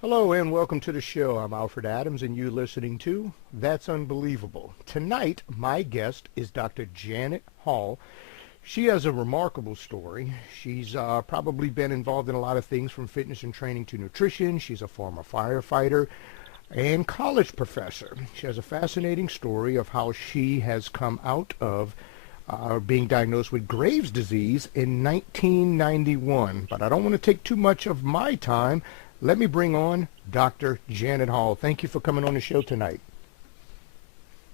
Hello and welcome to the show. I'm Alfred Adams and you're listening to That's Unbelievable. Tonight, my guest is Dr. Janet Hull. She has a remarkable story. She's probably been involved in a lot of things from fitness and training to nutrition. She's a former firefighter and college professor. She has a fascinating story of how she has come out of being diagnosed with Graves' disease in 1991. But I don't want to take too much of my time. Let me bring on Dr. Janet Hull. Thank you for coming on the show tonight.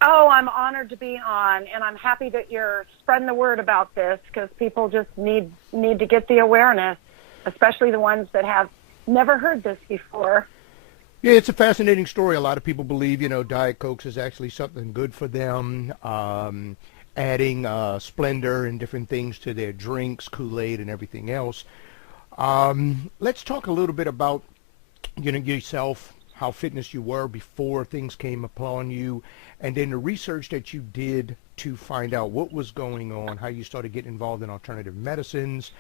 Oh, I'm honored to be on, and I'm happy that you're spreading the word about this because people just need to get the awareness, especially the ones that have never heard this before. Yeah, it's a fascinating story. A lot of people believe, Diet Cokes is actually something good for them, adding Splendor and different things to their drinks, Kool-Aid and everything else. Let's talk a little bit about yourself, how fitness you were before things came upon you, and then the research that you did to find out what was going on, how you started getting involved in alternative medicines,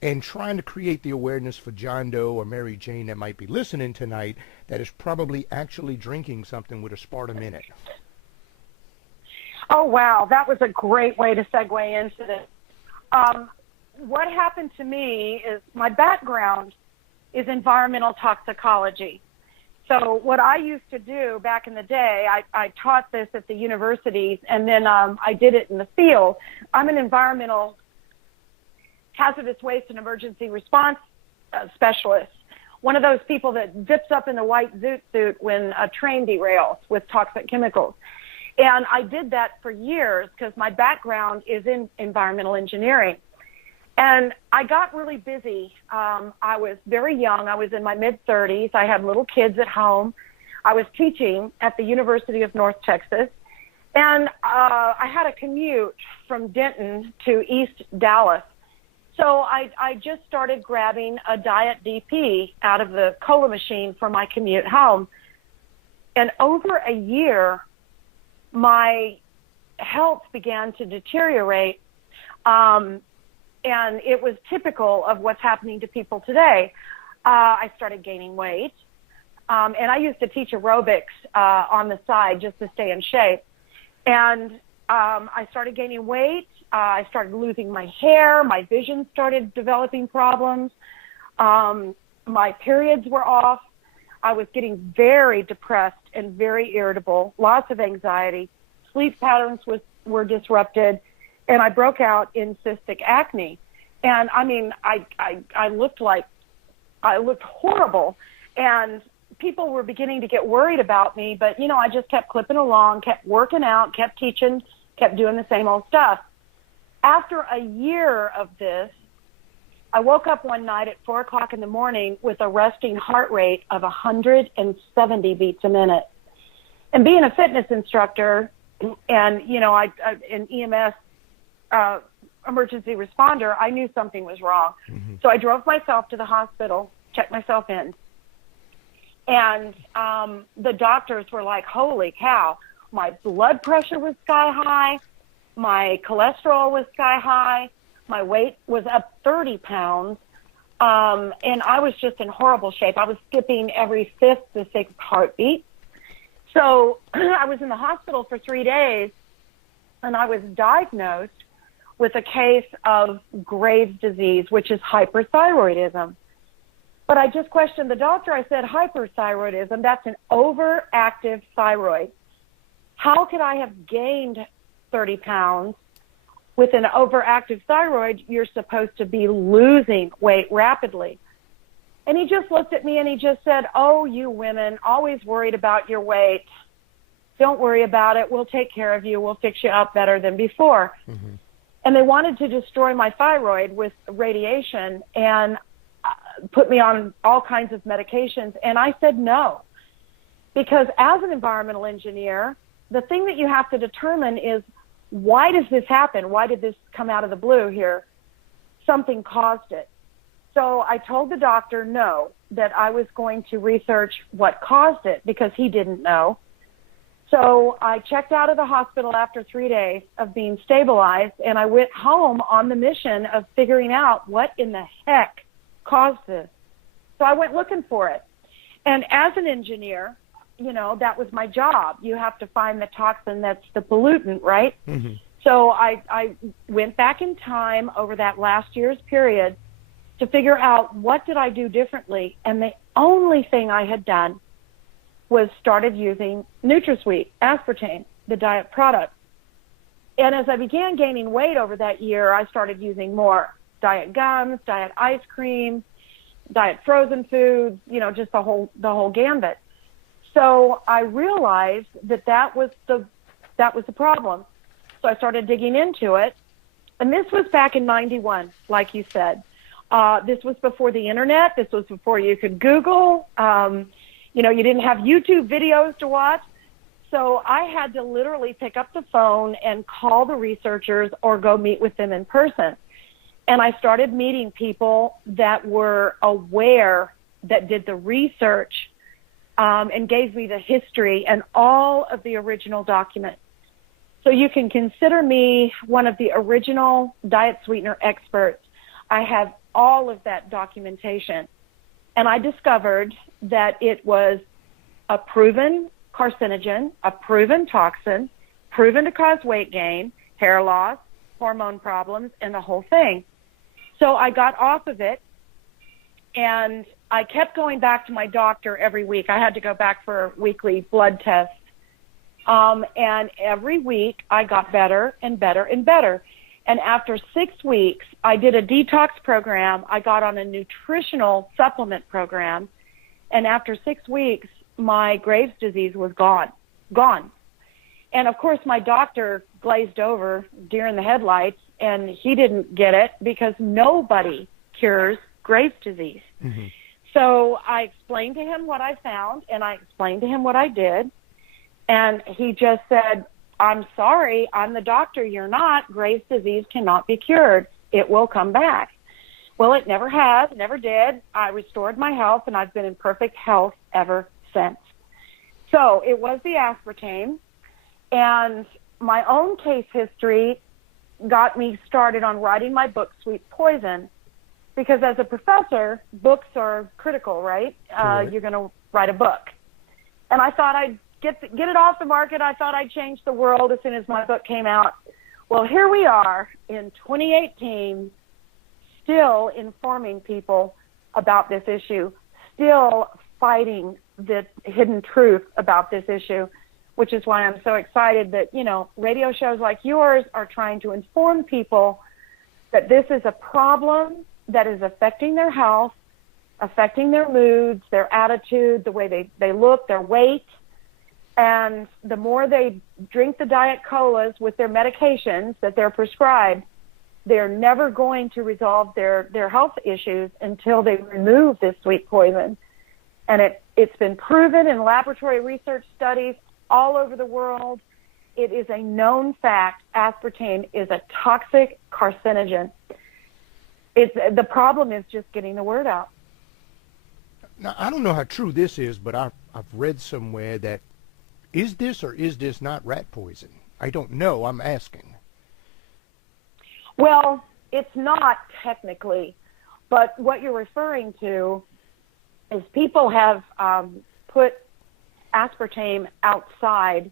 and trying to create the awareness for John Doe or Mary Jane that might be listening tonight that is probably actually drinking something with aspartame in it. Oh, wow. That was a great way to segue into this. What happened to me is my background is environmental toxicology. So what I used to do back in the day, I taught this at the universities, and then I did it in the field. I'm an environmental hazardous waste and emergency response specialist, one of those people that zips up in the white zoot suit when a train derails with toxic chemicals. And I did that for years because my background is in environmental engineering. And I got really busy. I was very young. I was in my mid-30s. I had little kids at home. I was teaching at the University of North Texas. And I had a commute from Denton to East Dallas. So I just started grabbing a Diet DP out of the cola machine for my commute home. And over a year, my health began to deteriorate. And it was typical of what's happening to people today. I started gaining weight. And I used to teach aerobics on the side just to stay in shape. And I started gaining weight. I started losing my hair. My vision started developing problems. My periods were off. I was getting very depressed and very irritable, lots of anxiety. Sleep patterns were disrupted. And I broke out in cystic acne. And I mean, I looked horrible. And people were beginning to get worried about me. But, I just kept clipping along, kept working out, kept teaching, kept doing the same old stuff. After a year of this, I woke up one night at 4 o'clock in the morning with a resting heart rate of 170 beats a minute. And being a fitness instructor and, an EMS emergency responder, I knew something was wrong. Mm-hmm. So I drove myself to the hospital, checked myself in. And the doctors were like, holy cow, my blood pressure was sky high. My cholesterol was sky high. My weight was up 30 pounds. And I was just in horrible shape. I was skipping every fifth to sixth heartbeat. So I was in the hospital for 3 days, and I was diagnosed with a case of Graves' disease, which is hyperthyroidism. But I just questioned the doctor. I said, hyperthyroidism, that's an overactive thyroid. How could I have gained 30 pounds with an overactive thyroid? You're supposed to be losing weight rapidly. And he just looked at me and he just said, oh, you women always worried about your weight. Don't worry about it. We'll take care of you. We'll fix you up better than before. Mm-hmm. And they wanted to destroy my thyroid with radiation and put me on all kinds of medications. And I said no, because as an environmental engineer, the thing that you have to determine is, why does this happen? Why did this come out of the blue here? Something caused it. So I told the doctor no, that I was going to research what caused it because he didn't know. So I checked out of the hospital after 3 days of being stabilized, and I went home on the mission of figuring out what in the heck caused this. So I went looking for it. And as an engineer, that was my job. You have to find the toxin that's the pollutant, right? Mm-hmm. So I went back in time over that last year's period to figure out what did I do differently. And the only thing I had done was started using NutraSweet, aspartame, the diet product. And as I began gaining weight over that year, I started using more diet gums, diet ice cream, diet frozen foods, just the whole gambit. So I realized that was the problem. So I started digging into it. And this was back in 91, like you said. This was before the internet. This was before you could Google. You didn't have YouTube videos to watch. So I had to literally pick up the phone and call the researchers or go meet with them in person. And I started meeting people that were aware, that did the research, and gave me the history and all of the original documents. So you can consider me one of the original diet sweetener experts. I have all of that documentation. And I discovered that it was a proven carcinogen, a proven toxin, proven to cause weight gain, hair loss, hormone problems, and the whole thing. So I got off of it, and I kept going back to my doctor every week. I had to go back for weekly blood tests. And every week I got better and better and better. And after 6 weeks, I did a detox program. I got on a nutritional supplement program. And after 6 weeks, my Graves' disease was gone. And of course, my doctor glazed over, deer in the headlights, and he didn't get it because nobody cures Graves' disease. Mm-hmm. So I explained to him what I found, and I explained to him what I did. And he just said, I'm sorry, I'm the doctor, you're not. Graves' disease cannot be cured. It will come back. Well, it never has, never did. I restored my health, and I've been in perfect health ever since. So it was the aspartame, and my own case history got me started on writing my book, Sweet Poison, because as a professor, books are critical, right? You're going to write a book. And I thought I'd get it off the market. I thought I'd change the world as soon as my book came out. Well, here we are in 2018, still informing people about this issue, still fighting the hidden truth about this issue, which is why I'm so excited that, radio shows like yours are trying to inform people that this is a problem that is affecting their health, affecting their moods, their attitude, the way they look, their weight. And the more they drink the diet colas with their medications that they're prescribed, they're never going to resolve their health issues until they remove this sweet poison. And it's been proven in laboratory research studies all over the world. It is a known fact. Aspartame is a toxic carcinogen. The problem is just getting the word out. Now, I don't know how true this is, but I've read somewhere that is this or is this not rat poison? I don't know. I'm asking. Well, it's not technically, but what you're referring to is people have put aspartame outside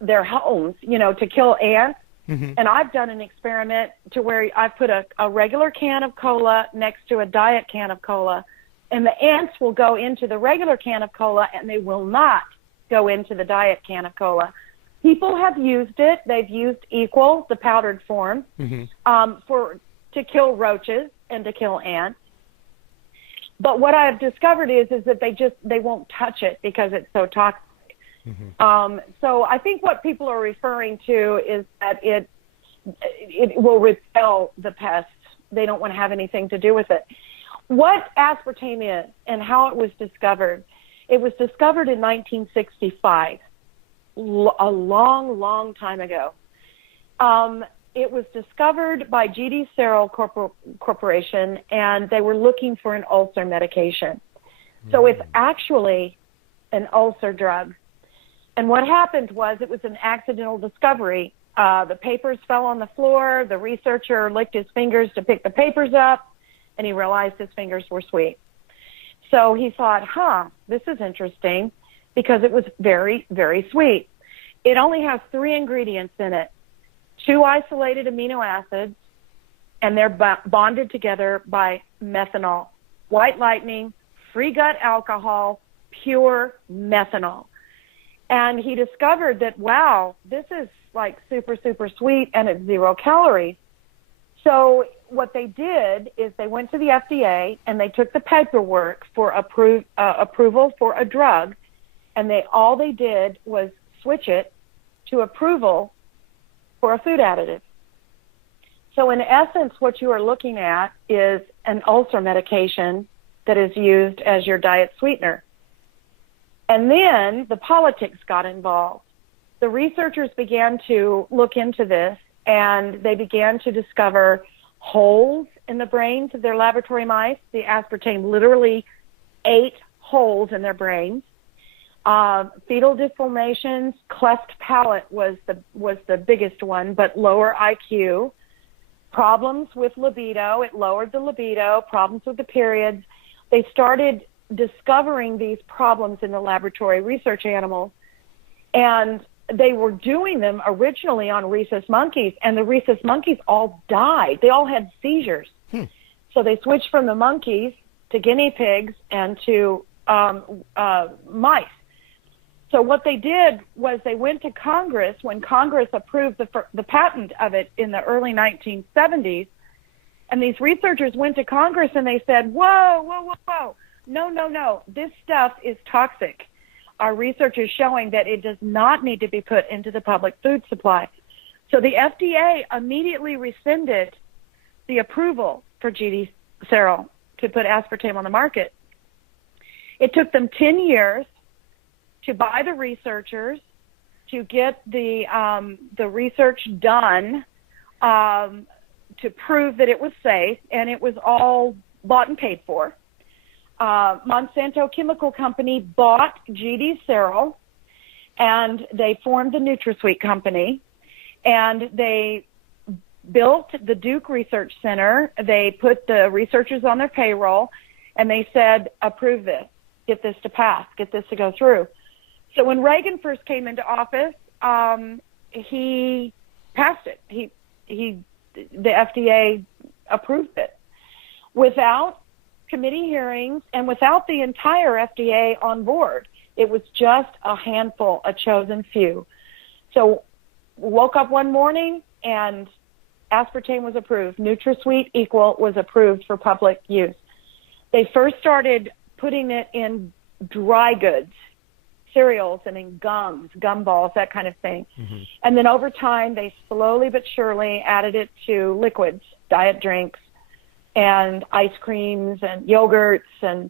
their homes, to kill ants. Mm-hmm. And I've done an experiment to where I've put a regular can of cola next to a diet can of cola, and the ants will go into the regular can of cola, and they will not go into the diet can of cola. People have used it. They've used Equal, the powdered form, mm-hmm. To kill roaches and to kill ants. But what I've discovered is that they won't touch it because it's so toxic. Mm-hmm. So I think what people are referring to is that it will repel the pests. They don't want to have anything to do with it. What aspartame is and how it was discovered, it was discovered in 1965, a long, long time ago. It was discovered by G.D. Searle Corporation, and they were looking for an ulcer medication. So it's actually an ulcer drug. And what happened was it was an accidental discovery. The papers fell on the floor. The researcher licked his fingers to pick the papers up, and he realized his fingers were sweet. So he thought, this is interesting, because it was very, very sweet. It only has 3 ingredients in it: 2 isolated amino acids, and they're bonded together by methanol. White lightning, free gut alcohol, pure methanol. And he discovered that, wow, this is like super, super sweet, and it's 0 calories. So what they did is they went to the FDA and they took the paperwork for approval for a drug, and all they did was switch it to approval for a food additive. So in essence, what you are looking at is an ulcer medication that is used as your diet sweetener. And then the politics got involved. The researchers began to look into this, and they began to discover holes in the brains of their laboratory mice. The aspartame literally ate holes in their brains. Fetal deformations, cleft palate was the biggest one, but lower IQ. Problems with libido, it lowered the libido. Problems with the periods. They started discovering these problems in the laboratory research animals, and they were doing them originally on rhesus monkeys, and the rhesus monkeys all died. They all had seizures. So they switched from the monkeys to guinea pigs and to mice. So what they did was they went to Congress when Congress approved the patent of it in the early 1970s, and these researchers went to Congress and they said, whoa, no, this stuff is toxic. Our research is showing that it does not need to be put into the public food supply. So the FDA immediately rescinded the approval for GD Searle to put aspartame on the market. It took them 10 years to buy the researchers, to get the research done, to prove that it was safe, and it was all bought and paid for. Monsanto Chemical Company bought GD Searle, and they formed the NutraSweet Company, and they built the Duke Research Center. They put the researchers on their payroll, and they said, approve this, get this to pass, get this to go through. So when Reagan first came into office, he passed it. The FDA approved it without committee hearings and without the entire FDA on board. It was just a handful, a chosen few. So woke up one morning and aspartame was approved. NutraSweet Equal was approved for public use. They first started putting it in dry goods, cereals, and in gums, gum balls, that kind of thing. Mm-hmm. And then over time, they slowly but surely added it to liquids, diet drinks, and ice creams and yogurts. And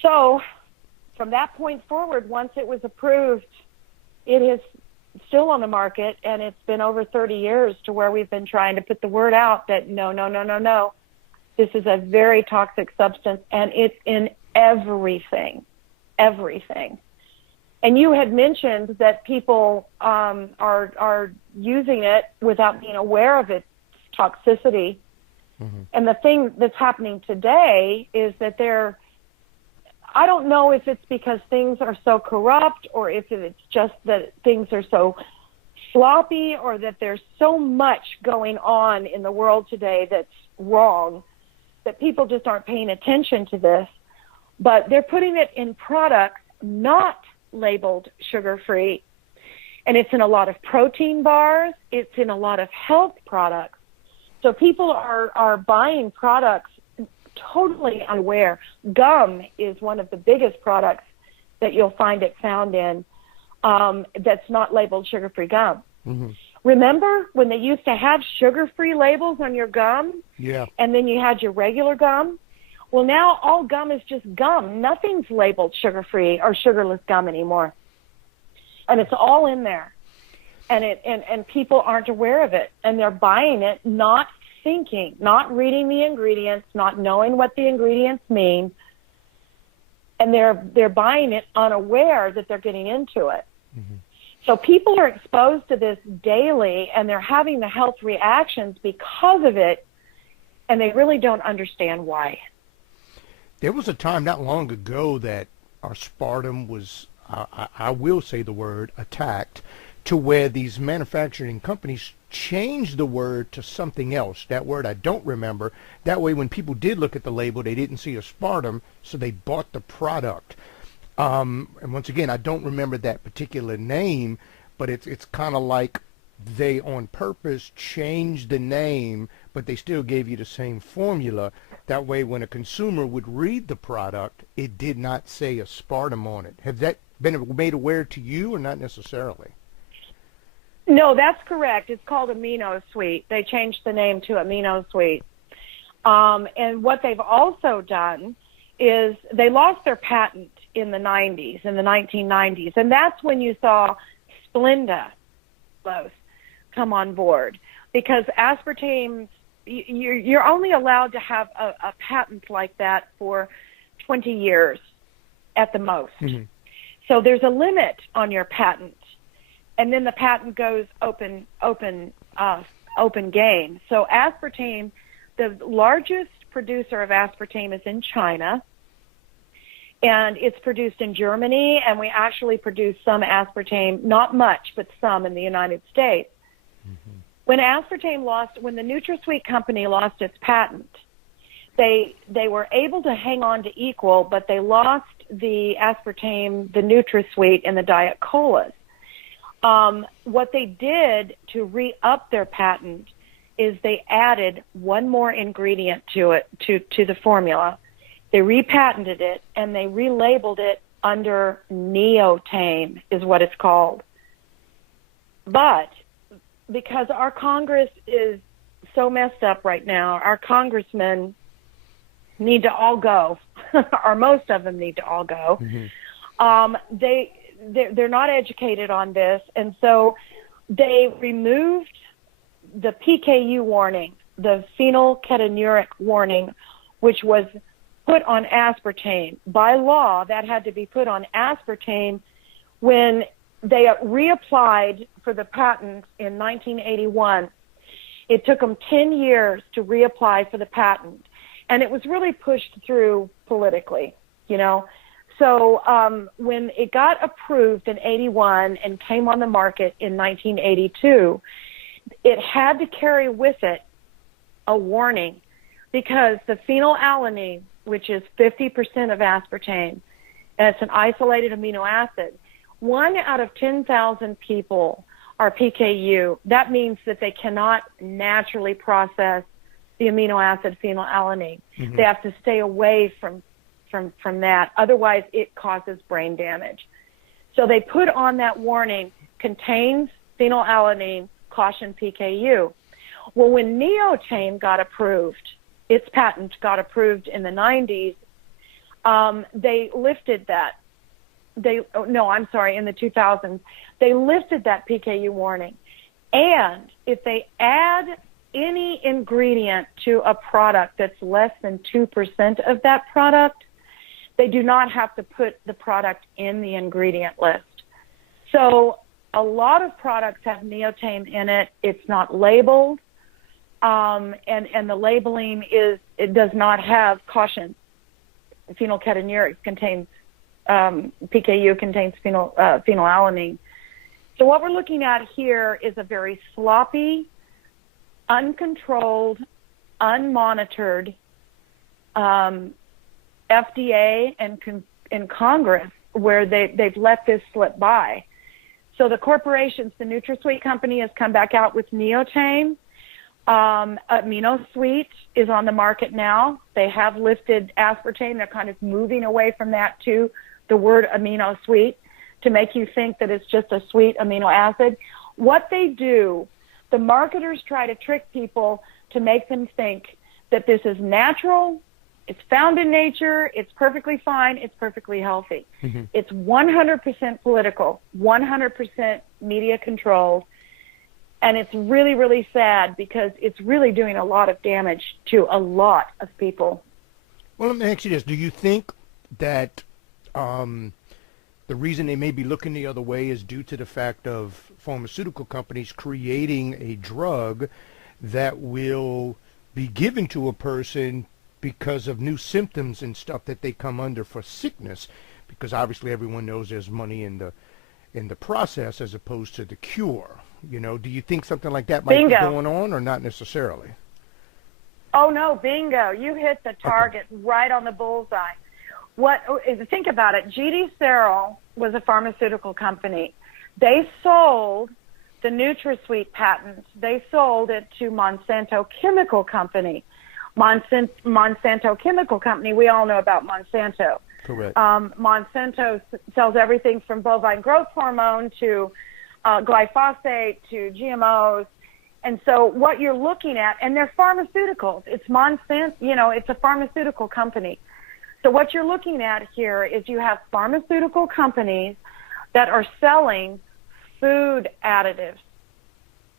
so from that point forward, once it was approved, it is still on the market, and it's been over 30 years to where we've been trying to put the word out that no. This is a very toxic substance, and it's in everything. And you had mentioned that people are using it without being aware of its toxicity. Mm-hmm. And the thing that's happening today is that I don't know if it's because things are so corrupt or if it's just that things are so sloppy or that there's so much going on in the world today that's wrong that people just aren't paying attention to this. But they're putting it in products not labeled sugar-free. And it's in a lot of protein bars. It's in a lot of health products. So people are buying products totally unaware. Gum is one of the biggest products that you'll find it found in that's not labeled sugar-free gum. Mm-hmm. Remember when they used to have sugar-free labels on your gum? Yeah. And then you had your regular gum? Well, now all gum is just gum. Nothing's labeled sugar-free or sugarless gum anymore. And it's all in there. And people aren't aware of it. And they're buying it not thinking, not reading the ingredients, not knowing what the ingredients mean. And they're buying it unaware that they're getting into it. Mm-hmm. So people are exposed to this daily, and they're having the health reactions because of it, and they really don't understand why. There was a time not long ago that aspartame was, I will say the word, attacked, to where these manufacturing companies changed the word to something else. That word I don't remember. That way when people did look at the label, they didn't see aspartame, so they bought the product. And once again, I don't remember that particular name, but it's kind of like they on purpose changed the name, but they still gave you the same formula. That way when a consumer would read the product, it did not say aspartame on it. Have that been made aware to you, or not necessarily? No, that's correct. It's called Amino Sweet. They changed the name to Amino Sweet. And what they've also done is they lost their patent in the 90s, in the 1990s. And that's when you saw Splenda come on board, because aspartame, you're only allowed to have a patent like that for 20 years at the most. Mm-hmm. So there's a limit on your patent, and then the patent goes open game. So aspartame, the largest producer of aspartame is in China, and it's produced in Germany, and we actually produce some aspartame, not much, but some in the United States. Mm-hmm. When the NutraSweet company lost its patent, they were able to hang on to Equal, but they lost the aspartame, the NutraSweet, and the Diet Colas. What they did to re-up their patent is they added one more ingredient to it, to the formula. They repatented it, and they relabeled it under Neotame, is what it's called. But because our Congress is so messed up right now, our congressmen need to all go, or most of them need to all go. Mm-hmm. They're not educated on this, and so they removed the PKU warning, the phenylketonuric warning, which was put on aspartame. By law, that had to be put on aspartame when they reapplied for the patent in 1981. It took them 10 years to reapply for the patent, and it was really pushed through politically, you know. So when it got approved in 81 and came on the market in 1982, it had to carry with it a warning, because the phenylalanine, which is 50% of aspartame, and it's an isolated amino acid, 1 out of 10,000 people are PKU. That means that they cannot naturally process the amino acid phenylalanine. Mm-hmm. They have to stay away from that. Otherwise, it causes brain damage. So they put on that warning, contains phenylalanine, caution PKU. Well, when Neotame got approved, its patent got approved in the 90s, they lifted that. In the 2000s, they lifted that PKU warning. And if they add any ingredient to a product that's less than 2% of that product, they do not have to put the product in the ingredient list. So a lot of products have Neotame in it. It's not labeled. And the labeling it does not have caution. Phenylketonuric contains, PKU contains phenylalanine. So what we're looking at here is a very sloppy, uncontrolled, unmonitored FDA and Congress, where they've let this slip by. So the corporations, the NutraSweet company has come back out with Neotame. Amino Sweet is on the market now. They have lifted aspartame. They're kind of moving away from that to the word amino sweet to make you think that it's just a sweet amino acid. What they do, the marketers try to trick people to make them think that this is natural, it's found in nature, it's perfectly fine, it's perfectly healthy. Mm-hmm. It's 100% political, 100% media controlled. And it's really, really sad, because it's really doing a lot of damage to a lot of people. Well, let me ask you this. Do you think that the reason they may be looking the other way is due to the fact of pharmaceutical companies creating a drug that will be given to a person because of new symptoms and stuff that they come under for sickness, because obviously everyone knows there's money in the process as opposed to the cure. You know, do you think something like that might be going on, or not necessarily? Oh no, bingo! You hit the target right on the bullseye. Think about it. GD Searle was a pharmaceutical company. They sold the NutraSweet patent. They sold it to Monsanto Chemical Company. Monsanto Chemical Company, we all know about Monsanto. Correct. Monsanto sells everything from bovine growth hormone to glyphosate to GMOs. And so what you're looking at, and they're pharmaceuticals. It's Monsanto, it's a pharmaceutical company. So what you're looking at here is you have pharmaceutical companies that are selling food additives.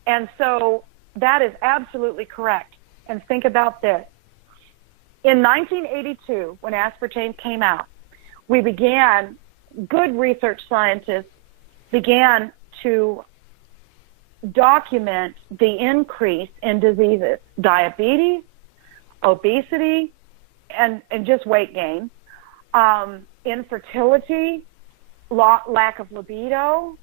And so that is absolutely correct. And think about this. In 1982, when aspartame came out, good research scientists began to document the increase in diseases, diabetes, obesity, and just weight gain, infertility, lack of libido,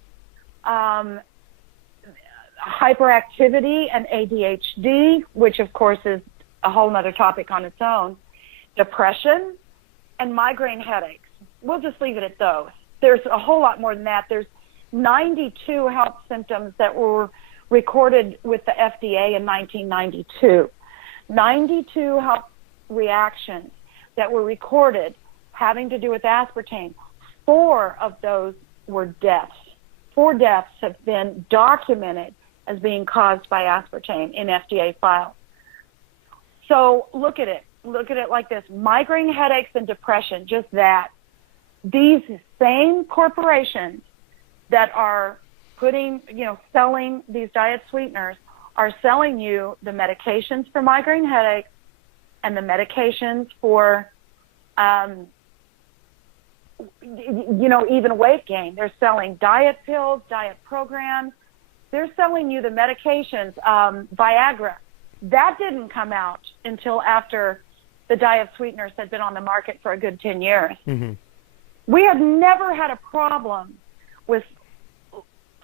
hyperactivity and ADHD, which of course is a whole other topic on its own, depression, and migraine headaches. We'll just leave it at those. There's a whole lot more than that. There's 92 health symptoms that were recorded with the FDA in 1992. 92 health reactions that were recorded having to do with aspartame. 4 of those were deaths. 4 deaths have been documented as being caused by aspartame in FDA files. So look at it. Look at it like this. Migraine headaches and depression, just that. These same corporations that are selling these diet sweeteners are selling you the medications for migraine headaches and the medications for, even weight gain. They're selling diet pills, diet programs. They're selling you the medications, Viagra. That didn't come out until after the diet sweeteners had been on the market for a good 10 years. Mm-hmm. We have never had a problem with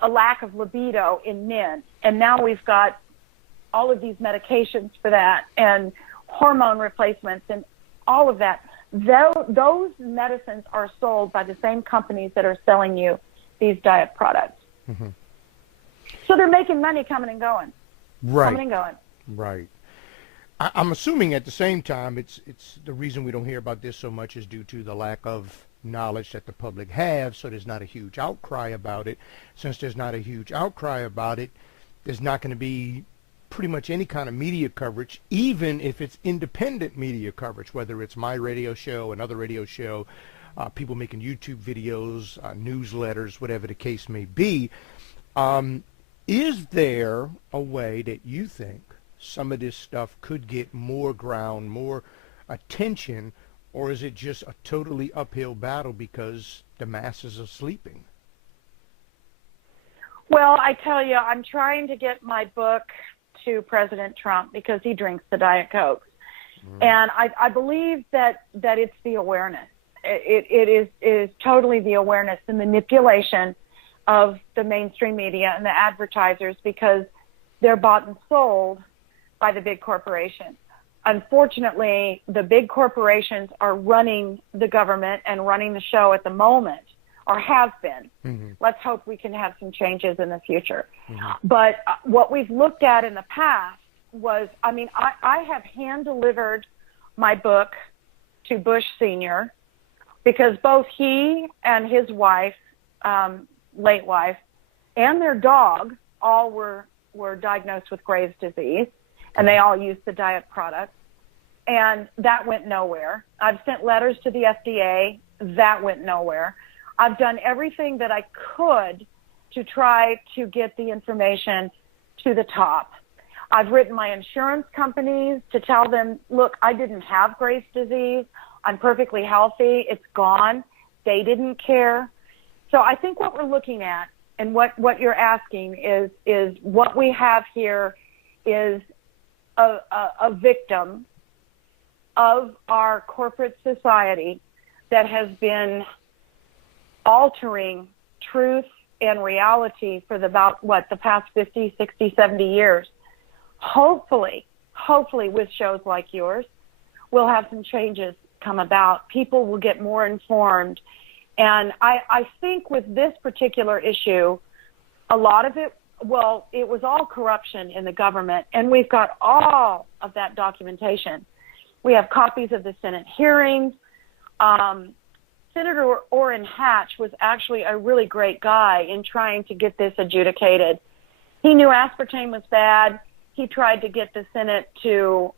a lack of libido in men, and now we've got all of these medications for that and hormone replacements and all of that. Those medicines are sold by the same companies that are selling you these diet products. Mm-hmm. So they're making money coming and going. Right. Coming and going. Right. I'm assuming at the same time it's the reason we don't hear about this so much is due to the lack of knowledge that the public have, so there's not a huge outcry about it. Since there's not a huge outcry about it, there's not going to be pretty much any kind of media coverage, even if it's independent media coverage, whether it's my radio show, another radio show, people making YouTube videos, newsletters, whatever the case may be. Is there a way that you think some of this stuff could get more ground, more attention, or is it just a totally uphill battle because the masses are sleeping? Well, I tell you, I'm trying to get my book to President Trump because he drinks the Diet Coke. And I believe that it's the awareness. It is totally the awareness, the manipulation of the mainstream media and the advertisers, because they're bought and sold by the big corporations. Unfortunately, the big corporations are running the government and running the show at the moment, or have been. Mm-hmm. Let's hope we can have some changes in the future. Mm-hmm. But what we've looked at in the past was, I have hand-delivered my book to Bush Sr. because both he and his wife, late wife, and their dog all were diagnosed with Graves' disease, and they all used the diet products, and that went nowhere. I've sent letters to the FDA. That went nowhere. I've done everything that I could to try to get the information to the top. I've written my insurance companies to tell them, look, I didn't have Graves' disease. I'm perfectly healthy. It's gone. They didn't care. So I think what we're looking at and what you're asking is what we have here is a victim of our corporate society that has been altering truth and reality for the past 50, 60, 70 years. Hopefully with shows like yours, we'll have some changes come about. People will get more informed. And I think with this particular issue, a lot of it, it was all corruption in the government, and we've got all of that documentation. We have copies of the Senate hearings. Senator Orrin Hatch was actually a really great guy in trying to get this adjudicated. He knew aspartame was bad. He tried to get the Senate to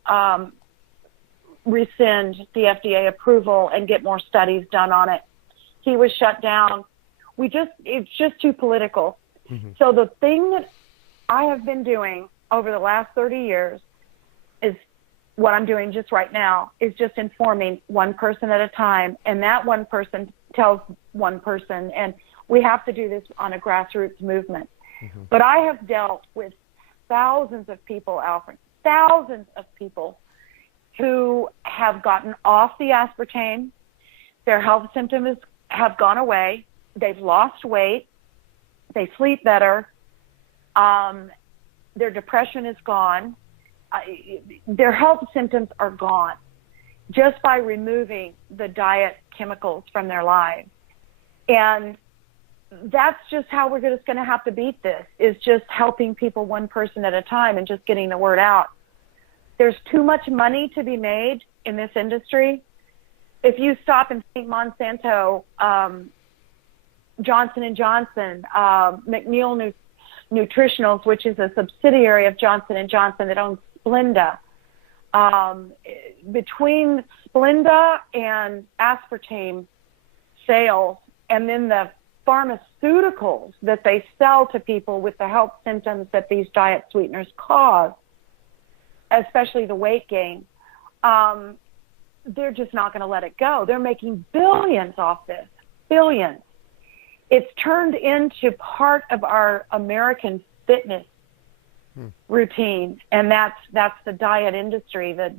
rescind the FDA approval and get more studies done on it. He was shut down. It's just too political. Mm-hmm. So the thing that I have been doing over the last 30 years is what I'm doing just right now is just informing one person at a time. And that one person tells one person. And we have to do this on a grassroots movement. Mm-hmm. But I have dealt with thousands of people, Alfred, thousands of people who have gotten off the aspartame. Their health symptoms have gone away. They've lost weight. They sleep better. Their depression is gone. Their health symptoms are gone just by removing the diet chemicals from their lives. And that's just how we're just going to have to beat this, is just helping people one person at a time and just getting the word out. There's too much money to be made in this industry. If you stop and think Monsanto, Johnson & Johnson, McNeil Nutritionals, which is a subsidiary of Johnson & Johnson that owns Splenda. Between Splenda and aspartame sales, and then the pharmaceuticals that they sell to people with the health symptoms that these diet sweeteners cause, especially the weight gain, they're just not going to let it go. They're making billions off this, billions. It's turned into part of our American fitness routine, and that's the diet industry. The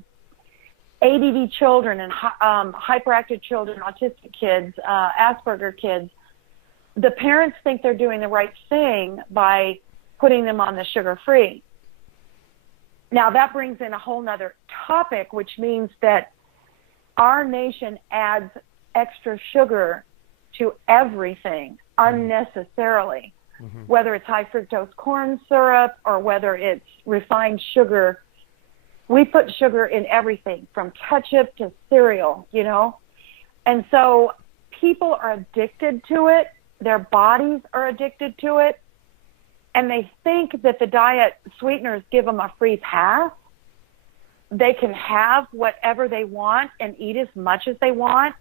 ADD children and hyperactive children, autistic kids, Asperger kids, the parents think they're doing the right thing by putting them on the sugar-free. Now, that brings in a whole nother topic, which means that our nation adds extra sugar to everything unnecessarily, whether it's high fructose corn syrup or whether it's refined sugar. We put sugar in everything from ketchup to cereal, you know? And so people are addicted to it. Their bodies are addicted to it. And they think that the diet sweeteners give them a free pass. They can have whatever they want and eat as much as they want.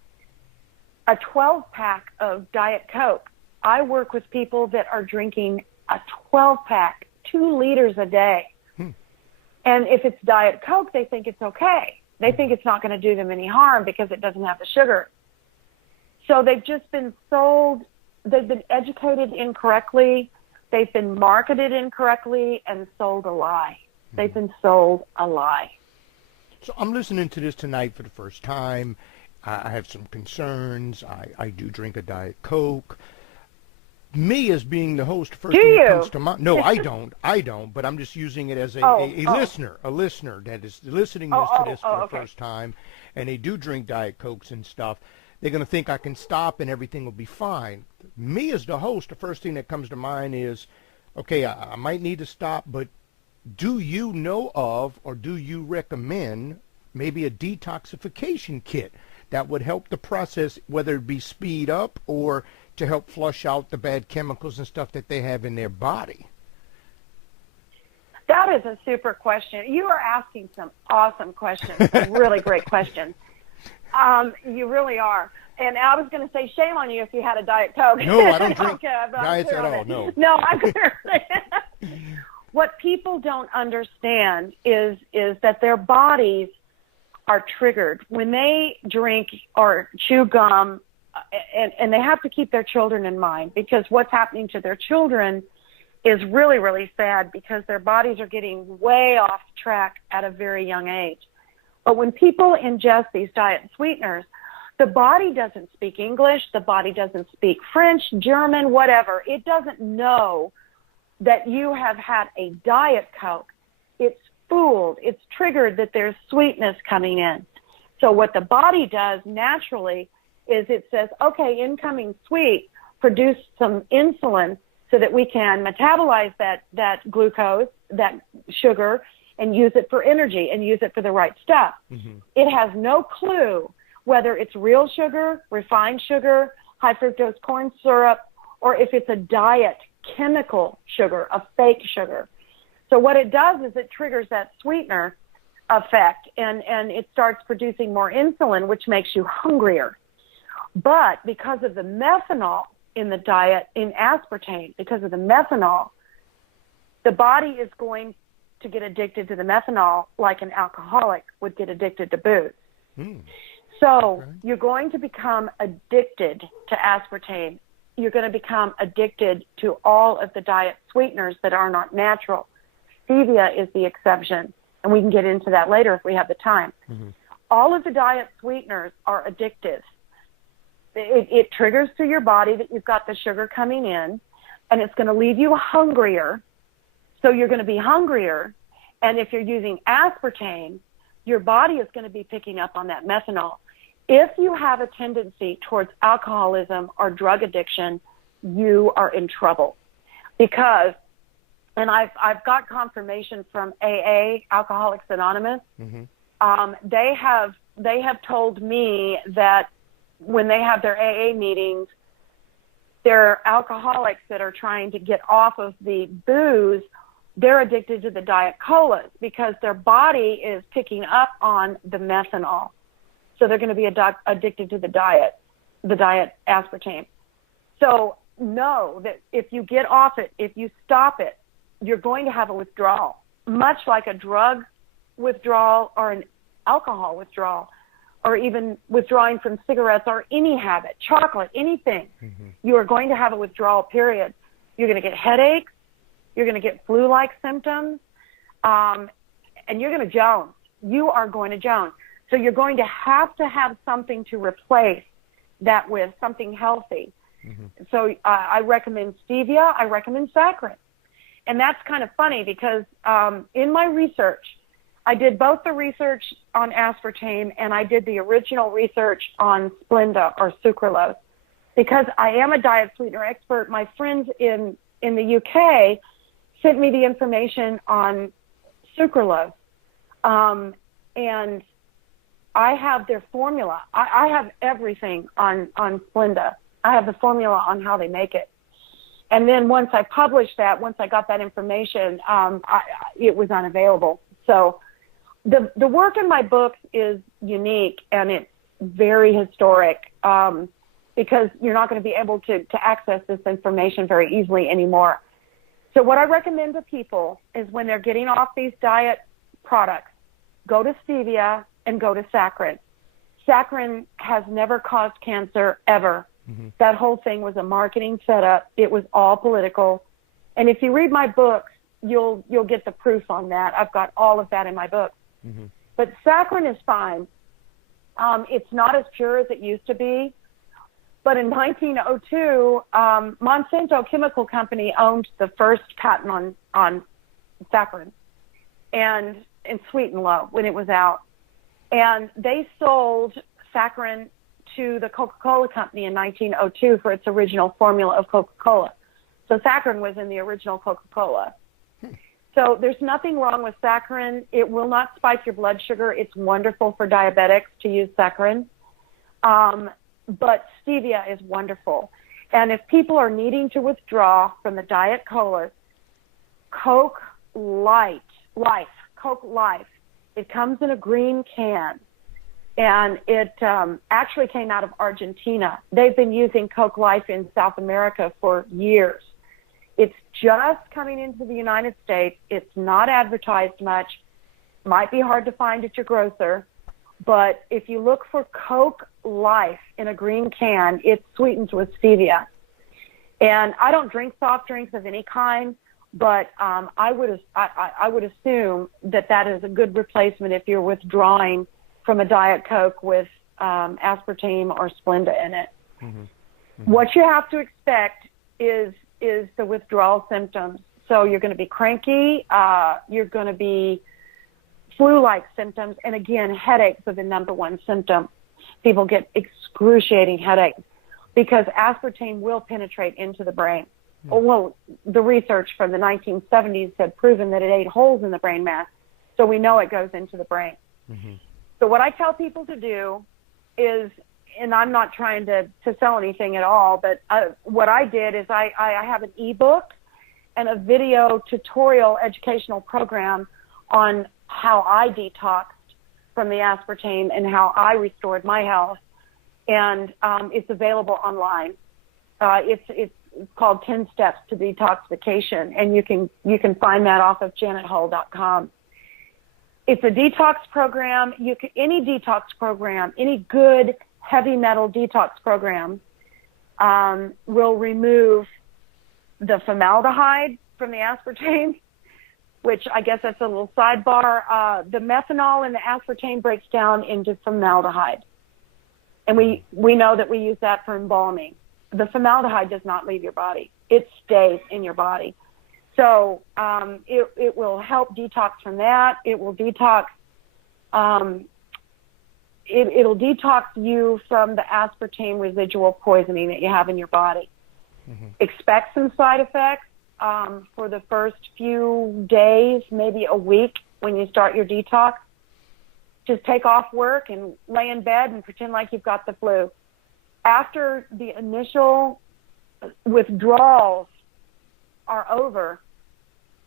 A 12-pack of Diet Coke. I work with people that are drinking a 12-pack, 2 liters a day. And if it's Diet Coke, they think it's okay. They think it's not going to do them any harm because it doesn't have the sugar. So they've just been sold, they've been educated incorrectly, they've been marketed incorrectly, and sold a lie. They've been sold a lie. So I'm listening to this tonight for the first time. I have some concerns. I do drink a Diet Coke. Me as being the host, first thing that comes to mind. No, I don't. But I'm just using it as a listener that is listening to this for the first time, and they do drink Diet Cokes and stuff. They're going to think I can stop and everything will be fine. Me as the host, the first thing that comes to mind is, okay, I might need to stop, but do you know of or do you recommend maybe a detoxification kit that would help the process, whether it be speed up or to help flush out the bad chemicals and stuff that they have in their body? That is a super question. You are asking some awesome questions, some really great questions. You really are. And I was going to say, shame on you if you had a Diet Coke. No, I don't drink diets at all, no. No, I'm clear. What people don't understand is that their bodies are triggered. When they drink or chew gum, and they have to keep their children in mind, because what's happening to their children is really, really sad, because their bodies are getting way off track at a very young age. But when people ingest these diet sweeteners, the body doesn't speak English, the body doesn't speak French, German, whatever. It doesn't know that you have had a Diet Coke. It's fooled. It's triggered that there's sweetness coming in. So what the body does naturally is it says, okay, incoming sweet, produce some insulin so that we can metabolize that glucose, that sugar, and use it for energy and use it for the right stuff. Mm-hmm. It has no clue whether it's real sugar, refined sugar, high fructose corn syrup, or if it's a diet chemical sugar, a fake sugar. So what it does is it triggers that sweetener effect, and it starts producing more insulin, which makes you hungrier. But because of the methanol in the diet, in aspartame, because of the methanol, the body is going to get addicted to the methanol like an alcoholic would get addicted to booze. So you're going to become addicted to aspartame. You're going to become addicted to all of the diet sweeteners that are not natural. Stevia is the exception, and we can get into that later if we have the time. Mm-hmm. All of the diet sweeteners are addictive. It triggers through your body that you've got the sugar coming in, and it's going to leave you hungrier. So you're going to be hungrier, and if you're using aspartame, your body is going to be picking up on that methanol. If you have a tendency towards alcoholism or drug addiction, you are in trouble. Because, and I've got confirmation from AA, Alcoholics Anonymous. Mm-hmm. They have told me that when they have their AA meetings, they're alcoholics that are trying to get off of the booze. They're addicted to the diet colas because their body is picking up on the methanol. So they're going to be addicted to the diet aspartame. So know that if you get off it, if you stop it, you're going to have a withdrawal, much like a drug withdrawal or an alcohol withdrawal, or even withdrawing from cigarettes or any habit, chocolate, anything. Mm-hmm. You are going to have a withdrawal period. You're going to get headaches. You're going to get flu-like symptoms, and you're going to jones. You are going to jones. So you're going to have something to replace that with, something healthy. Mm-hmm. So I recommend stevia. I recommend saccharin. And that's kind of funny because in my research, I did both the research on aspartame and I did the original research on Splenda or sucralose. Because I am a diet sweetener expert, my friends in the UK sent me the information on sucralose. And I have their formula. I have everything on Splenda. I have the formula on how they make it. And then once I published that, once I got that information, it was unavailable. So the work in my books is unique and it's very historic because you're not going to be able to access this information very easily anymore. So what I recommend to people is when they're getting off these diet products, go to stevia and go to saccharin. Saccharin has never caused cancer ever. Mm-hmm. That whole thing was a marketing setup. It was all political. And if you read my books, you'll get the proof on that. I've got all of that in my book. Mm-hmm. But saccharin is fine. It's not as pure as it used to be. But in 1902, Monsanto Chemical Company owned the first patent on saccharin and Sweet and Low when it was out. And they sold saccharin to the Coca-Cola Company in 1902 for its original formula of Coca-Cola. So saccharin was in the original Coca-Cola. So there's nothing wrong with saccharin. It will not spike your blood sugar. It's wonderful for diabetics to use saccharin. But stevia is wonderful. And if people are needing to withdraw from the diet colas, Coke Life, it comes in a green can. And it actually came out of Argentina. They've been using Coke Life in South America for years. It's just coming into the United States. It's not advertised much. Might be hard to find at your grocer. But if you look for Coke Life in a green can, it's sweetened with stevia. And I don't drink soft drinks of any kind. but I would assume that is a good replacement if you're withdrawing from a Diet Coke with aspartame or Splenda in it. Mm-hmm. Mm-hmm. What you have to expect is the withdrawal symptoms. So you're going to be cranky, you're going to be flu-like symptoms, and again, headaches are the number one symptom. People get excruciating headaches because aspartame will penetrate into the brain. Mm-hmm. Well, the research from the 1970s had proven that it ate holes in the brain mass, so we know it goes into the brain. Mm-hmm. So what I tell people to do is, and I'm not trying to sell anything at all, but what I did is I have an ebook and a video tutorial educational program on how I detoxed from the aspartame and how I restored my health. And it's available online. It's called 10 Steps to Detoxification, and you can find that off of janethull.com. It's a detox program. Any detox program, any good heavy metal detox program will remove the formaldehyde from the aspartame, which I guess that's a little sidebar. The methanol in the aspartame breaks down into formaldehyde. And we know that we use that for embalming. The formaldehyde does not leave your body. It stays in your body. So it will help detox from that. It will detox. It'll detox you from the aspartame residual poisoning that you have in your body. Mm-hmm. Expect some side effects for the first few days, maybe a week when you start your detox. Just take off work and lay in bed and pretend like you've got the flu. After the initial withdrawals are over,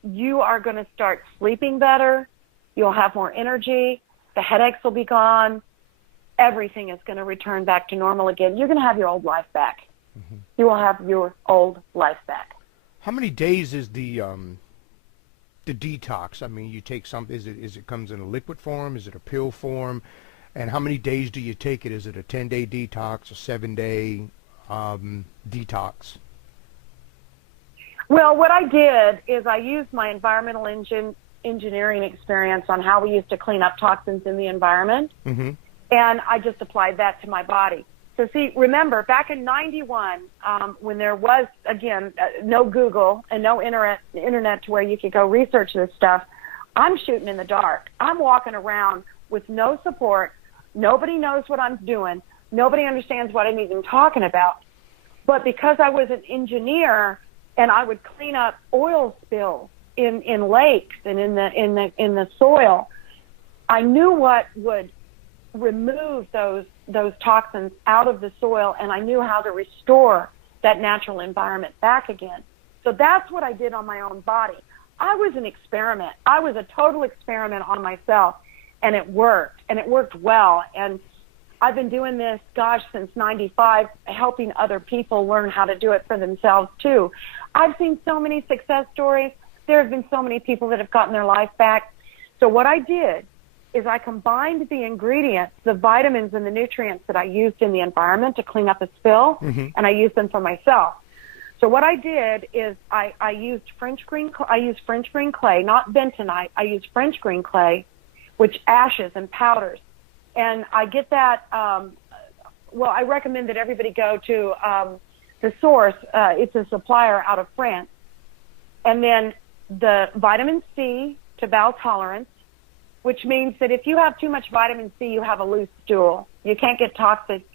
you are going to start sleeping better. You'll have more energy. The headaches will be gone. Everything is going to return back to normal again. You're going to have your old life back. Mm-hmm. You will have your old life back. How many days is the detox? I mean, you take some. Is it comes in a liquid form? Is it a pill form? And how many days do you take it? Is it a 10-day detox, a 7-day detox? Well, what I did is I used my environmental engineering experience on how we used to clean up toxins in the environment, mm-hmm. and I just applied that to my body. So see, remember, back in 91, when there was, again, no Google and no internet to where you could go research this stuff, I'm shooting in the dark. I'm walking around with no support. Nobody knows what I'm doing. Nobody understands what I'm even talking about. But because I was an engineer and I would clean up oil spills in lakes and in the soil, I knew what would remove those toxins out of the soil, and I knew how to restore that natural environment back again. So that's what I did on my own body. I was an experiment. I was a total experiment on myself, and it worked well. And I've been doing this, since 95, helping other people learn how to do it for themselves too. I've seen so many success stories. There have been so many people that have gotten their life back. So what I did is I combined the ingredients, the vitamins and the nutrients that I used in the environment to clean up a spill, mm-hmm. and I used them for myself. So what I did is I used French green clay, not bentonite. I used French green clay, which ashes and powders. And I get that, I recommend that everybody go to the source. It's a supplier out of France. And then the vitamin C to bowel tolerance, which means that if you have too much vitamin C, you have a loose stool. You can't get toxic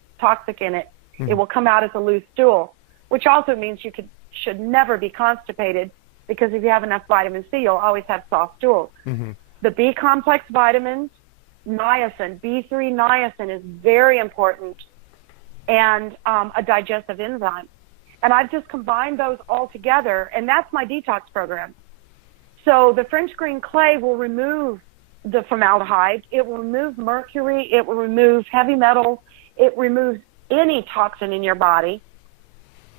in it. Mm-hmm. It will come out as a loose stool, which also means you should never be constipated, because if you have enough vitamin C, you'll always have soft stools. Mm-hmm. The B complex vitamins, niacin, B3 niacin is very important, and a digestive enzyme. And I've just combined those all together, and that's my detox program. So the French green clay will remove the formaldehyde, it will remove mercury, it will remove heavy metals, it removes any toxin in your body,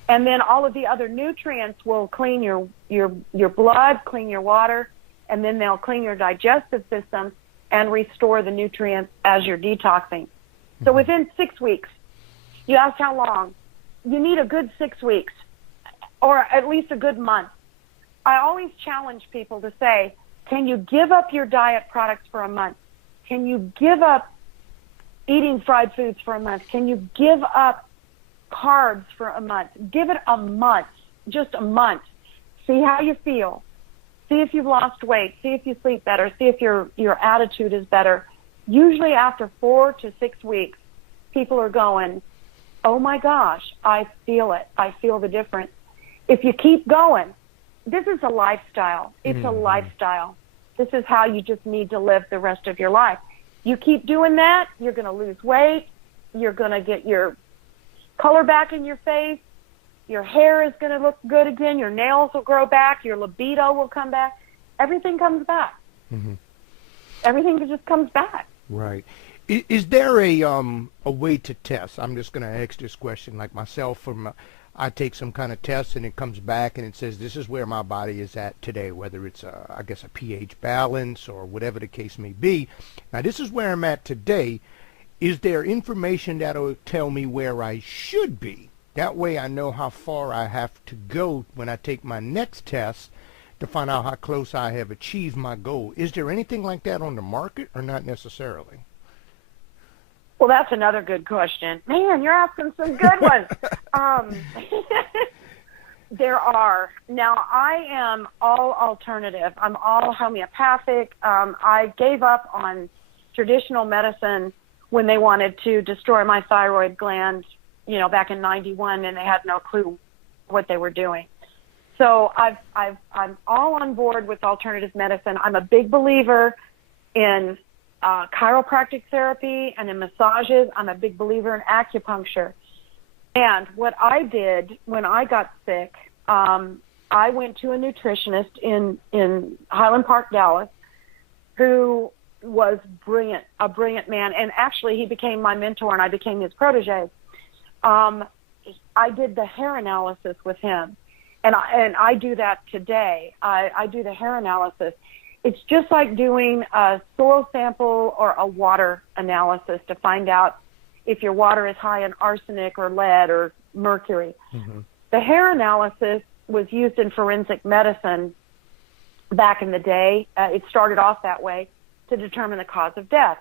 and then all of the other nutrients will clean your blood, clean your water, and then they'll clean your digestive system and restore the nutrients as you're detoxing. So within 6 weeks, you asked how long, you need a good 6 weeks, or at least a good month. I always challenge people to say, can you give up your diet products for a month? Can you give up eating fried foods for a month? Can you give up carbs for a month? Give it a month, just a month. See how you feel. See if you've lost weight. See if you sleep better. See if your attitude is better. Usually after 4 to 6 weeks, people are going, oh my gosh, I feel it. I feel the difference. If you keep going, this is a lifestyle. It's a lifestyle. This is how you just need to live the rest of your life. You keep doing that, you're going to lose weight. You're going to get your color back in your face. Your hair is going to look good again. Your nails will grow back. Your libido will come back. Everything comes back. Everything just comes back. Right. Is there a way to test? I'm just going to ask this question. Like myself, I take some kind of test and it comes back and it says this is where my body is at today, whether it's I guess a pH balance or whatever the case may be. Now this is where I'm at today. Is there information that will tell me where I should be? That way I know how far I have to go when I take my next test to find out how close I have achieved my goal. Is there anything like that on the market or not necessarily? Well, that's another good question. Man, you're asking some good ones. There are. Now, I am all alternative. I'm all homeopathic. I gave up on traditional medicine when they wanted to destroy my thyroid gland, back in 91, and they had no clue what they were doing. So I'm all on board with alternative medicine. I'm a big believer in chiropractic therapy and in massages. I'm a big believer in acupuncture. And what I did when I got sick, I went to a nutritionist in Highland Park, Dallas, who was brilliant, a brilliant man. And actually, he became my mentor, and I became his protege. I did the hair analysis with him, and I do that today. I do the hair analysis. It's just like doing a soil sample or a water analysis to find out if your water is high in arsenic or lead or mercury. The hair analysis was used in forensic medicine back in the day. It started off that way to determine the cause of death.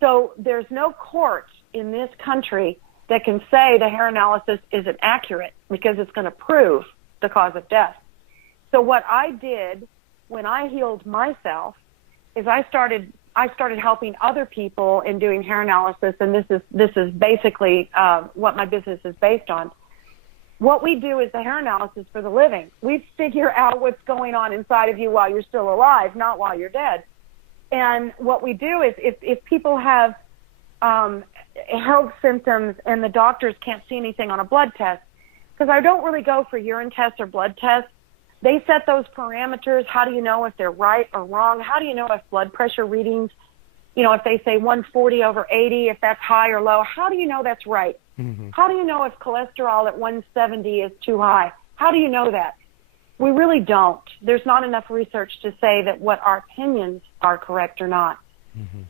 So there's no court in this country that can say the hair analysis isn't accurate because it's going to prove the cause of death. So what I did when I healed myself is I started helping other people in doing hair analysis, and this is basically what my business is based on. What we do is the hair analysis for the living. We figure out what's going on inside of you while you're still alive, not while you're dead. And what we do is if people have health symptoms and the doctors can't see anything on a blood test, because I don't really go for urine tests or blood tests. They set those parameters. How do you know if they're right or wrong? How do you know if blood pressure readings, if they say 140 over 80, if that's high or low, how do you know that's right? How do you know if cholesterol at 170 is too high? How do you know that? We really don't. There's not enough research to say that what our opinions are correct or not.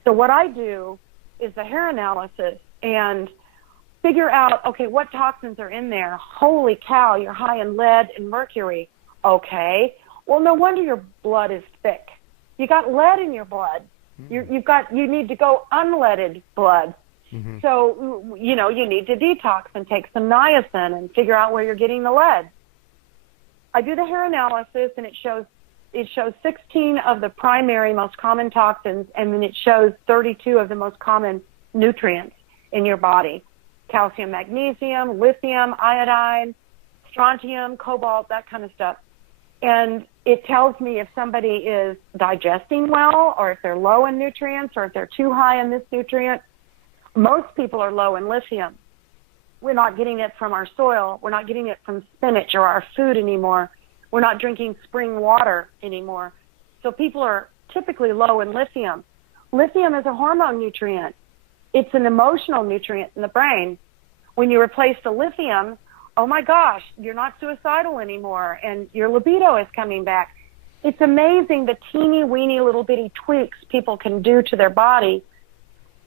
So what I do is the hair analysis and figure out, okay, what toxins are in there? Holy cow, you're high in lead and mercury. Okay. Well, no wonder your blood is thick. You got lead in your blood. You need to go unleaded blood. So, you need to detox and take some niacin and figure out where you're getting the lead. I do the hair analysis, and it shows 16 of the primary most common toxins, and then it shows 32 of the most common nutrients in your body: calcium, magnesium, lithium, iodine, strontium, cobalt, that kind of stuff. And it tells me if somebody is digesting well, or if they're low in nutrients, or if they're too high in this nutrient. Most people are low in lithium. We're not getting it from our soil. We're not getting it from spinach or our food anymore. We're not drinking spring water anymore. So people are typically low in lithium. Lithium is a hormone nutrient. It's an emotional nutrient in the brain. When you replace the lithium, oh my gosh, you're not suicidal anymore, and your libido is coming back. It's amazing the teeny weeny little bitty tweaks people can do to their body.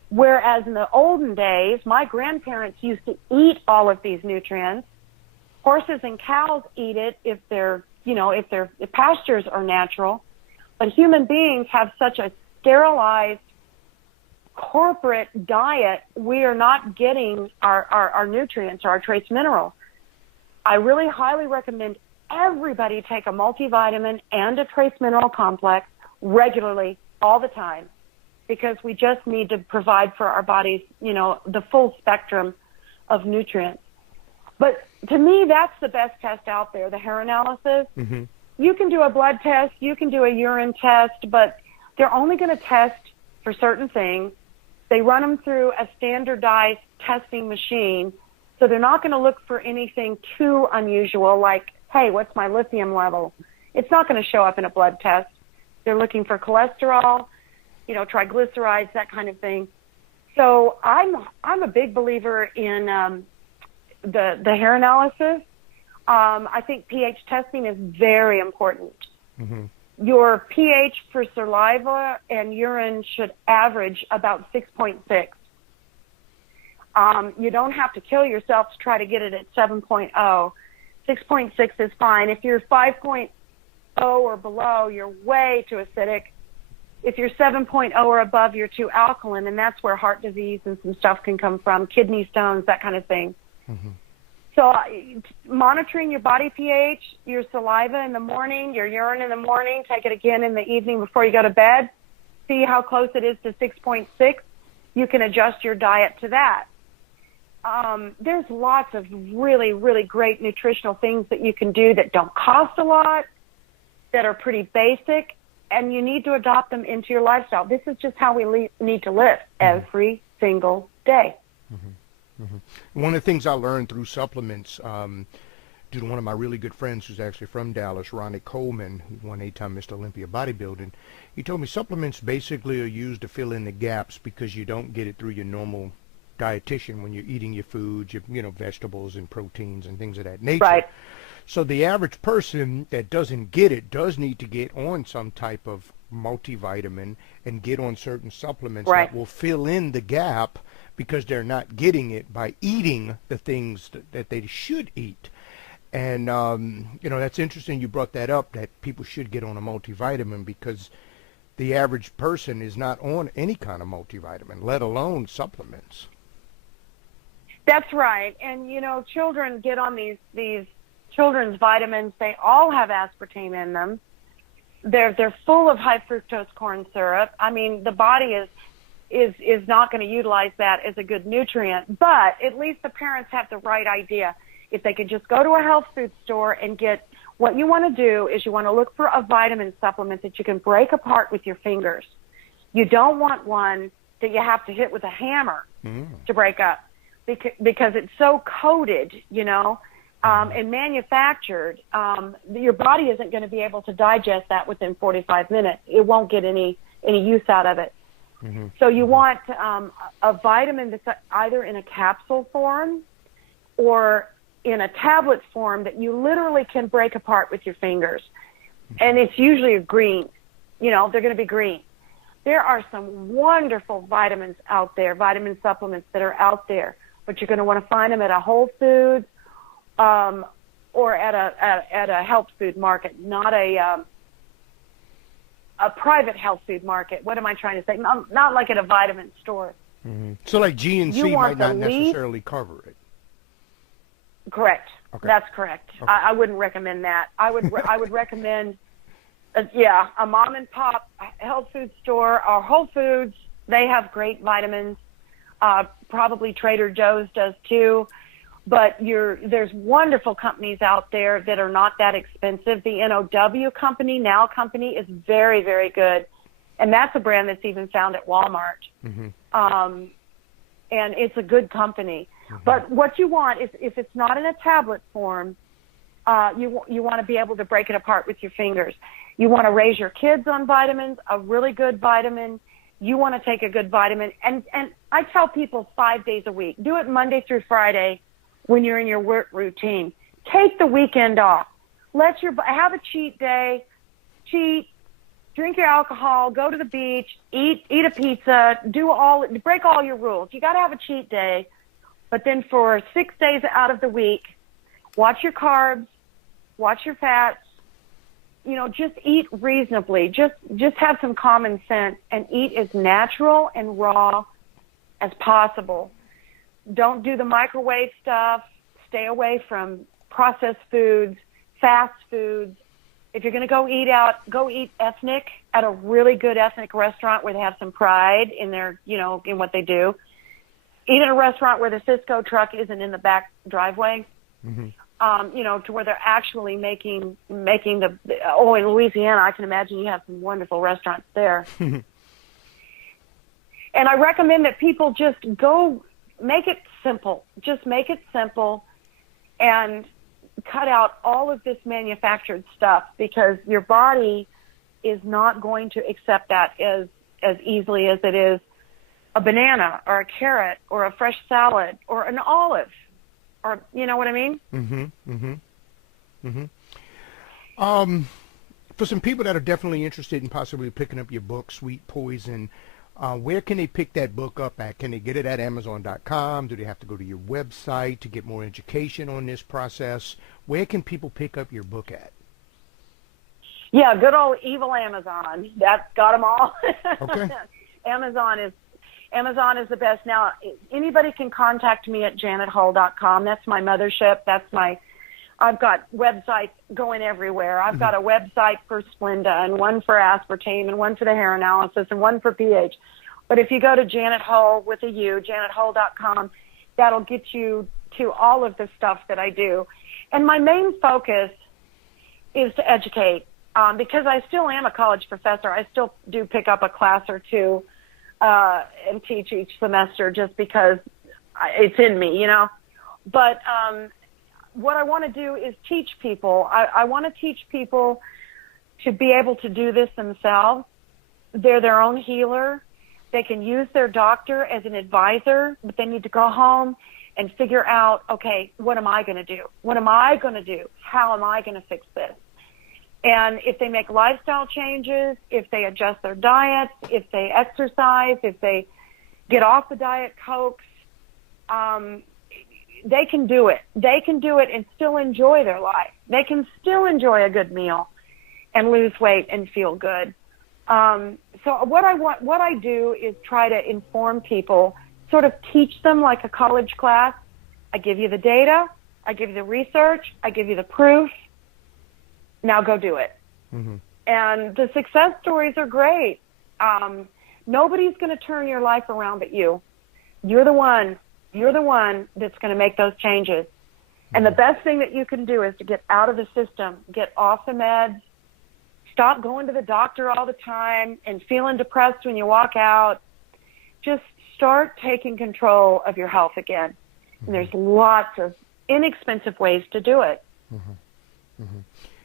Whereas in the olden days, my grandparents used to eat all of these nutrients. Horses and cows eat it if they're if pastures are natural, but human beings have such a sterilized corporate diet, we are not getting our nutrients or our trace minerals. I really highly recommend everybody take a multivitamin and a trace mineral complex regularly, all the time, because we just need to provide for our bodies, the full spectrum of nutrients. But to me, that's the best test out there, the hair analysis. Mm-hmm. You can do a blood test, you can do a urine test, but they're only going to test for certain things. They run them through a standardized testing machine, so they're not going to look for anything too unusual like, hey, what's my lithium level? It's not going to show up in a blood test. They're looking for cholesterol, triglycerides, that kind of thing. So I'm a big believer in the hair analysis. I think pH testing is very important. Mm-hmm. Your pH for saliva and urine should average about 6.6. You don't have to kill yourself to try to get it at 7.0. 6.6 is fine. If you're 5.0 or below, you're way too acidic. If you're 7.0 or above, you're too alkaline, and that's where heart disease and some stuff can come from, kidney stones, that kind of thing. Mm-hmm. So monitoring your body pH, your saliva in the morning, your urine in the morning, take it again in the evening before you go to bed, see how close it is to 6.6. You can adjust your diet to that. There's lots of really, really great nutritional things that you can do that don't cost a lot, that are pretty basic, and you need to adopt them into your lifestyle. This is just how we need to live every single day. Mm-hmm. Mm-hmm. One of the things I learned through supplements, due to one of my really good friends who's actually from Dallas, Ronnie Coleman, who won 8-time Mr. Olympia bodybuilding, he told me supplements basically are used to fill in the gaps because you don't get it through your normal dietitian when you're eating your foods, your vegetables and proteins and things of that nature. Right. So the average person that doesn't get it does need to get on some type of multivitamin and get on certain supplements Right. that will fill in the gap because they're not getting it by eating the things that they should eat. And, that's interesting you brought that up, that people should get on a multivitamin because the average person is not on any kind of multivitamin, let alone supplements. That's right. And, children get on these children's vitamins. They all have aspartame in them. They're full of high fructose corn syrup. I mean, the body is not going to utilize that as a good nutrient, but at least the parents have the right idea. If they could just go to a health food store and get, what you want to do is you want to look for a vitamin supplement that you can break apart with your fingers. You don't want one that you have to hit with a hammer to break up because it's so coated, and manufactured. Your body isn't going to be able to digest that within 45 minutes. It won't get any use out of it. Mm-hmm. So you want a vitamin that's either in a capsule form or in a tablet form that you literally can break apart with your fingers. And it's usually green. They're going to be green. There are some wonderful vitamins out there, vitamin supplements that are out there, but you're going to want to find them at a Whole Foods or at a health food market, not a private health food market. What am I trying to say? Not like at a vitamin store. Mm-hmm. So like GNC might not necessarily cover it. Correct. Okay. That's correct. Okay. I wouldn't recommend that. I would recommend, a mom and pop health food store or Whole Foods. They have great vitamins. Probably Trader Joe's does too. But there's wonderful companies out there that are not that expensive. The NOW company, Now company, is very, very good. And that's a brand that's even found at Walmart. Mm-hmm. And it's a good company. Mm-hmm. But what you want is, if it's not in a tablet form, you want to be able to break it apart with your fingers. You want to raise your kids on vitamins, a really good vitamin. You want to take a good vitamin. And I tell people 5 days a week. Do it Monday through Friday when you're in your work routine. Take the weekend off. Have a cheat day. Cheat. Drink your alcohol, go to the beach, eat a pizza, break all your rules. You got to have a cheat day, but then for 6 days out of the week, watch your carbs, watch your fats, just eat reasonably. Just have some common sense and eat as natural and raw as possible. Don't do the microwave stuff. Stay away from processed foods, fast foods. If you're going to go eat out, go eat ethnic at a really good ethnic restaurant where they have some pride in their, in what they do. Eat at a restaurant where the Cisco truck isn't in the back driveway. Mm-hmm. To where they're actually making in Louisiana, I can imagine you have some wonderful restaurants there. And I recommend that people just go make it simple. Just make it simple and cut out all of this manufactured stuff, because your body is not going to accept that as easily as it is a banana or a carrot or a fresh salad or an olive. Or, you know what I mean? For some people that are definitely interested in possibly picking up your book, Sweet Poison, where can they pick that book up at? Can they get it at Amazon.com? Do they have to go to your website to get more education on this process? Where can people pick up your book at? Yeah, good old evil Amazon. That's got them all. Okay. Amazon is the best. Now, anybody can contact me at janethull.com. That's my mothership. I've got websites going everywhere. I've got a website for Splenda and one for aspartame and one for the hair analysis and one for pH. But if you go to Janet Hull with a U, janethull.com, that'll get you to all of the stuff that I do. And my main focus is to educate, because I still am a college professor. I still do pick up a class or two and teach each semester just because it's in me, But what I want to do is teach people. I want to teach people to be able to do this themselves. They're their own healer. They can use their doctor as an advisor, but they need to go home and figure out, okay, what am I going to do? What am I going to do? How am I going to fix this? And if they make lifestyle changes, if they adjust their diets, if they exercise, if they get off the Diet Cokes, they can do it. They can do it and still enjoy their life. They can still enjoy a good meal and lose weight and feel good. So what I do is try to inform people, sort of teach them like a college class. I give you the data, I give you the research, I give you the proof. Now go do it. Mm-hmm. And the success stories are great. Nobody's going to turn your life around but you. You're the one that's going to make those changes. Mm-hmm. And the best thing that you can do is to get out of the system, get off the meds, stop going to the doctor all the time and feeling depressed when you walk out. Just start taking control of your health again. Mm-hmm. And there's lots of inexpensive ways to do it. Mm-hmm. Mm-hmm.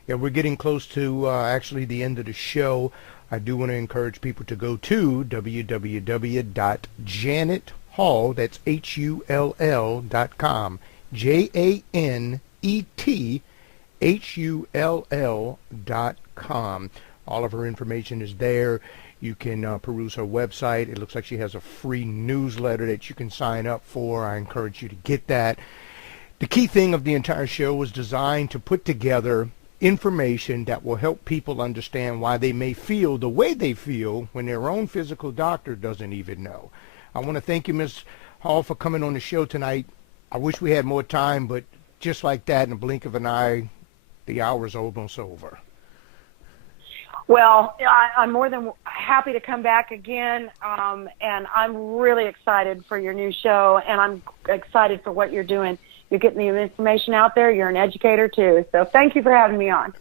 Yeah, we're getting close to actually the end of the show. I do want to encourage people to go to www.janethull, that's HULL.com, JANETHULL.com. All of her information is there. You can peruse her website. It looks like she has a free newsletter that you can sign up for. I encourage you to get that. The key thing of the entire show was designed to put together information that will help people understand why they may feel the way they feel when their own physical doctor doesn't even know. I want to thank you, Ms. Hull, for coming on the show tonight. I wish we had more time, but just like that, in a blink of an eye, the hour's almost over. Well, I'm more than happy to come back again, and I'm really excited for your new show, and I'm excited for what you're doing. You're getting the information out there. You're an educator, too. So thank you for having me on.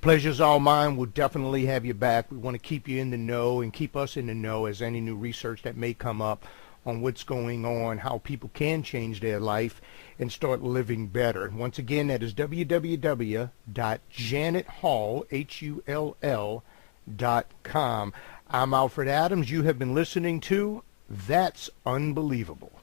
Pleasure's all mine. We'll definitely have you back. We want to keep you in the know and keep us in the know as any new research that may come up on what's going on, how people can change their life and start living better. Once again, that is www.janethull.com. I'm Alfred Adams. You have been listening to That's Unbelievable.